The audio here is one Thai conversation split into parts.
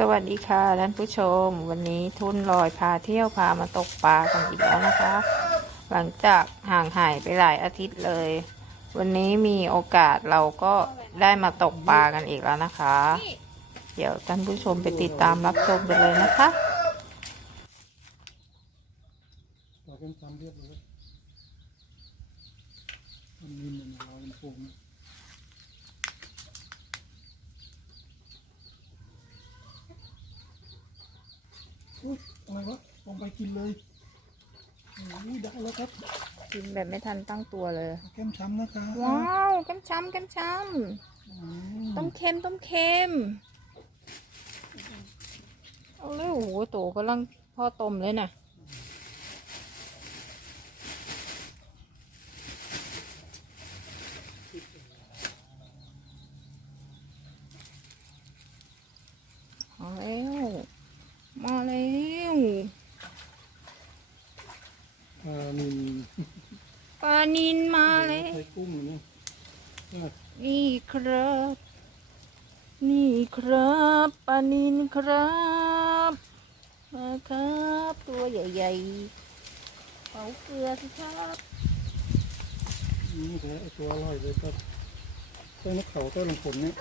สวัสดีค่ะท่านผู้ชม วันนี้ทุนลอยพาเที่ยวพามาตกปลากันอีกแล้วนะคะ หลังจากห่างหายไปหลายอาทิตย์เลย วันนี้มีโอกาสเราก็ได้มาตกปลากันอีกแล้วนะคะ เดี๋ยวท่านผู้ชมไปติดตามรับชมกันเลยนะคะเราเป็นจำเรียบเลยมันมีมือนเราเป็นป่ง อุ้ยอะไรวะลงไปกินเลยโอ้ยได้แล้วครับกินแบบไม่ทันตั้งตัวเลยแก้มช้ำนะคะว้าวก้มช้ำก้มช้อืมำต้มเค็มต้มเค็มเอาเลยโอ้โหโตกำลังพ่อต้มเลยน่ะมาแล้วมาแล้ว อ่ามีปลานินมาแล้วใส่กุ้งนี่อะนี่ครับ นี่ครับปลานินครับมาครับตัวใหญ่ๆเผาเกลือสิครับนี่แหละไอ้ตัวอร่อยเลยครับใส่นกเขาใส่ลงผมเนี่ย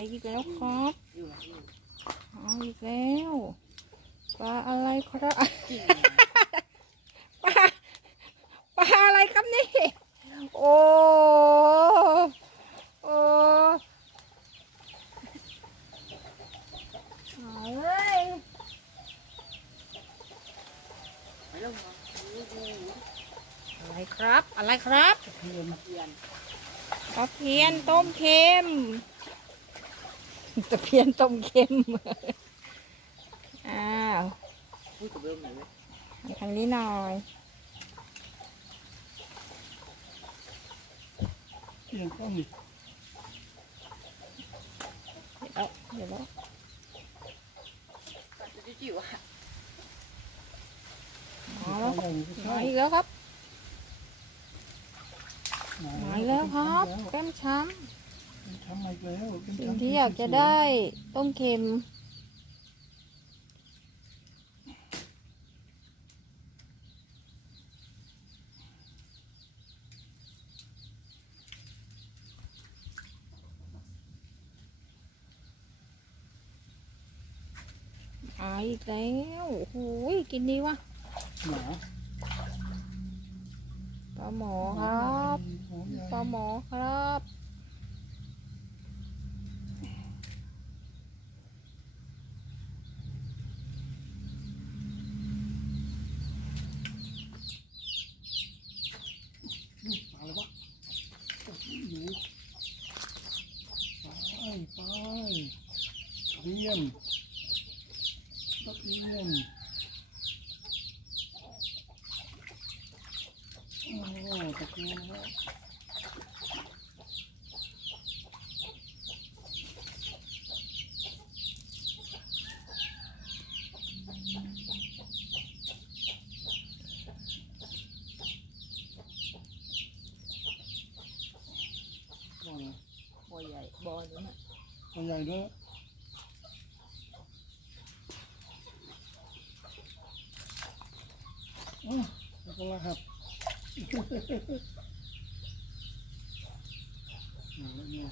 ไปอีกแล้วครับเอาอีกแล้วปลาอะไรครับปลาปลาอะไรครับนี่ โอ้โอ้เอาเลยอะไรครับ อะไรครับเพียนตะเพียนต้มเค็ม ตะเพียนต้มเค็ม อ้าวทางนี้หน่อยเพียนข้าวนี่เดี๋ยวเดี๋ยวแล้วมาแล้วมาอีกแล้วครับมาแล้วครับแก้มช้ำ ทำมาอีกแล้วเป็นำสิ่งช้ำที่อยากจะได้ต้มเค็มมาอีกแล้วโอ้โหกินดีวะหมาปลาหมอครับหอมใหญ่ปลาหมอครับ มาเลยวะอยู่ไปไปเรียนตักเรียน โอ้ตะเกียงแล้วบ่อใหญ่บ่อนี้น่ะตัวใหญ่ด้วย อ๋อแล้วก็รหัสมาแล้วเนี่ย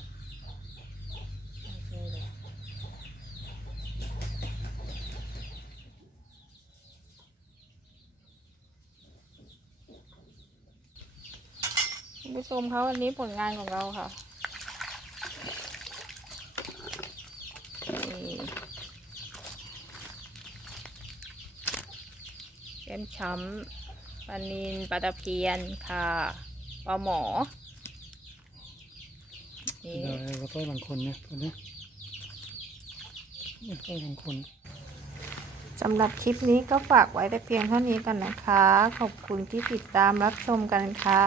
คุณผู้ชมเขาวันนี้ผลงานของเราค่ะนี่แก้ มช้ำปลานินปลาตะเพียนค่ะปลาหมอนี่ได้แล้วก็หลังคนเนี่ยตัวเนี้ยเนี่ยใต้หลังคนสำหรับคลิปนี้ก็ฝากไว้แต่เพียงเท่านี้กันนะคะ ขอบคุณที่ติดตามรับชมกันค่ะ